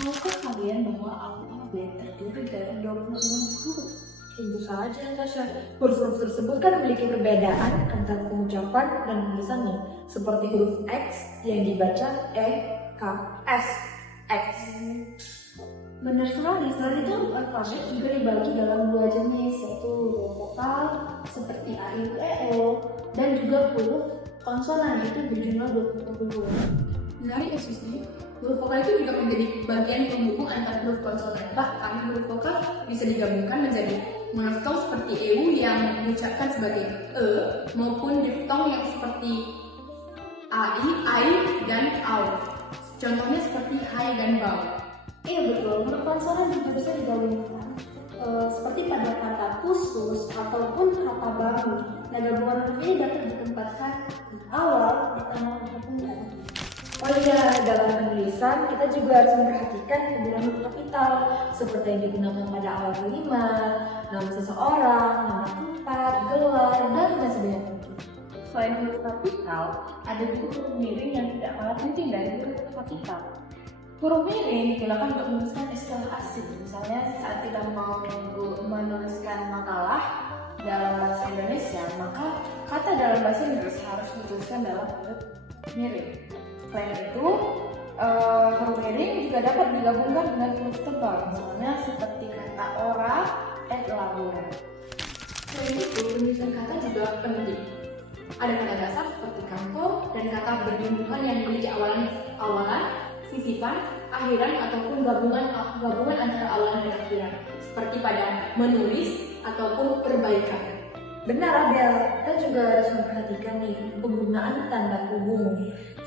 Tahukah kalian bahwa alfabet terdiri dari 26 huruf? Tentu saja, Natasha. Huruf-huruf tersebut kan memiliki perbedaan antara pengucapan dan tulisannya, seperti huruf X yang dibaca E, K, S, X. Benar sekali. Selain itu, huruf alfabet juga dibagi dalam dua jenis, yaitu huruf vokal seperti A, I, U, E, O, dan juga huruf konsonan, yaitu berjumlah 20 huruf. Dari SUSI, huruf vokal itu juga menjadi bagian penghubung antara huruf konsonan. Bahkan huruf vokal bisa digabungkan menjadi monoftong seperti EU yang diucapkan sebagai E maupun diftong yang seperti AI, I, dan AU. Contohnya seperti hai dan bau. Iya betul, huruf konsonan juga bisa digabungkan seperti pada kata khusus ataupun kata baru. Nah, gabungan huruf ini dapat ditempatkan di awal, di tengah, ataupun di akhir. Oh iya, dalam penulisan kita juga harus memperhatikan penggunaan huruf kapital seperti yang digunakan pada awal kalimat, nama seseorang, nama tempat, gelar, dan lain sebagainya. Selain huruf kapital, ada juga huruf miring yang tidak kalah penting dari huruf kapital. Huruf miring digunakan untuk menuliskan istilah asing. Misalnya saat kita mau menuliskan makalah dalam bahasa Indonesia, maka kata dalam bahasa Inggris harus dituliskan dalam huruf miring. Selain itu, huruf miring juga dapat digabungkan dengan huruf tebal, misalnya seperti kata ora, labora. Selain itu, penulisan kata juga penting. Ada kata dasar seperti kanto dan kata berjumbuhan yang memiliki awalan, sisipan, akhiran ataupun gabungan antara awalan dan akhiran, seperti pada menulis ataupun perbaikan. Benar, Abel. Kita juga harus memperhatikan nih penggunaan tanda hubung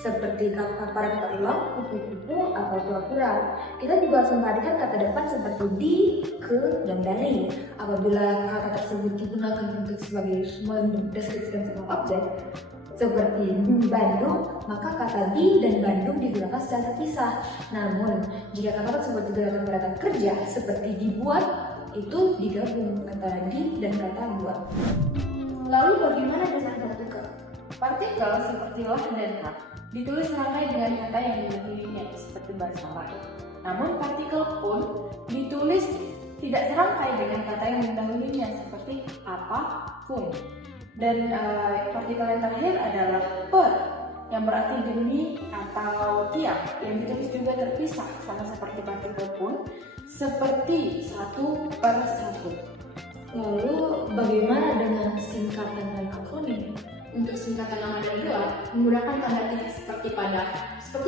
seperti pada kata ulang, kupu-kupu, atau pura-pura. Kita juga harus memperhatikan kata depan seperti di, ke, dan dari. Apabila kata tersebut digunakan untuk sebagai mendeskripsikan sebuah objek seperti Bandung, maka kata di dan Bandung digunakan secara terpisah. Namun, jika kata tersebut digunakan pada kata kerja seperti dibuat, itu digabung antara di dan kata buat. Lalu bagaimana dengan partikel? Partikel seperti lah dan kah ditulis serangkai dengan kata yang didahulunya seperti bersama. Namun partikel pun ditulis tidak serangkai dengan kata yang mendahulunya seperti apa pun. Dan partikel yang terakhir adalah per yang berarti demi atau tiap yang ditulis juga terpisah sama seperti partikel pun seperti 1/1. Lalu bagaimana dengan singkatan dan akronim? Untuk singkatan nama dan gelar menggunakan tanda titik seperti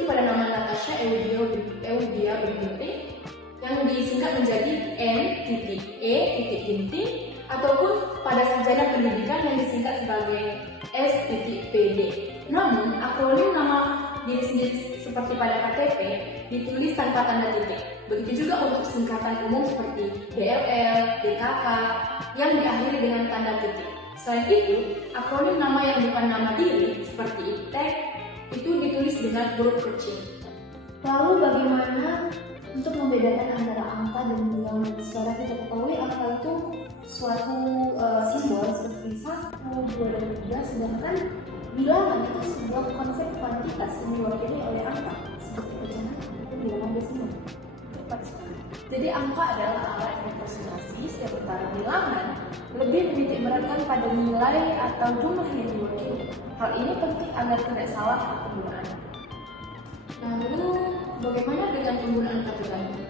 pada nama Natasha Eudia Berginting yang disingkat menjadi N.E.Ginting ataupun pada sarjana pendidikan yang disingkat sebagai S.PD. Namun akronim nama diri sendiri seperti pada KTP ditulis tanpa tanda titik. Begitu juga untuk singkatan umum seperti DLL, DKK yang diakhiri dengan tanda titik. Selain itu, akronim nama yang bukan nama diri seperti IPTEK itu ditulis dengan huruf kecil. Lalu bagaimana untuk membedakan antara angka dan bilangan? Secara kita ketahui angka itu suatu simbol seperti 1, 2, dan 3, sedangkan bilangan itu sebuah konsep kuantitas yang diwakili oleh angka seperti pecahan atau bilangan desimal. Jadi angka adalah alat representasi, sementara bilangan lebih menitik beratkan pada nilai atau jumlah yang diwakili. Hal ini penting agar tidak salah penggunaannya. Lalu, bagaimana dengan penggunaan kata ganti?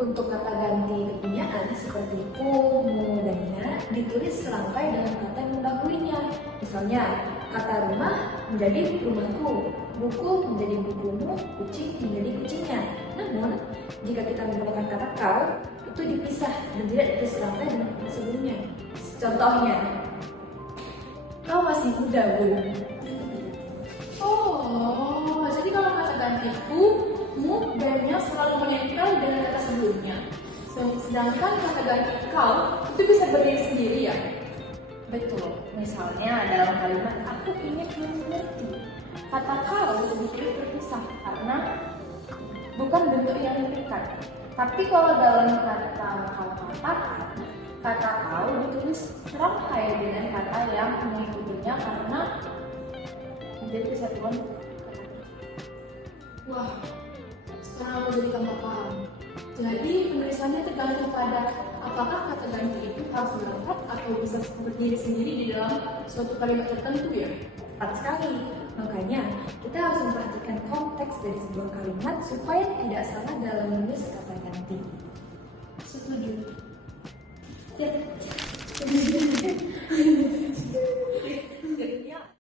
Untuk kata ganti kepunyaan seperti ku, mu, dan nya ditulis serangkai dengan kata yang mendahulunya. Misalnya, kata rumah menjadi rumahku, buku menjadi bukumu, kucing menjadi kucingnya. Namun, jika kita menggunakan kata kau, itu dipisah dan tidak ditulis serangkai dengan kata sebelumnya. Contohnya, kau masih muda, Bu. Oh, jadi kalau kata ganti ku, mu, dan nya selalu menempel dengan kata sebelumnya. Sedangkan kata ganti kau itu bisa berdiri sendiri ya? Betul, misalnya dalam kalimat aku ingin mengerti, kata kau sedikit terpisah karena bukan bentuk yang mengikat. Tapi kalau dalam kata kau katakan, kata kau ditulis serangkai dengan kata yang mengikutinya karena menjadi kesatuan. Wah, sekarang aku jadi tambah paham. Jadi penulisannya tergantung pada apakah kata ganti itu harus melekat atau bisa berdiri sendiri di dalam suatu kalimat tertentu ya. Tepat sekali. Makanya, kita harus memperhatikan konteks dari sebuah kalimat supaya tidak salah dalam menulis kata ganti. Setuju. Ya,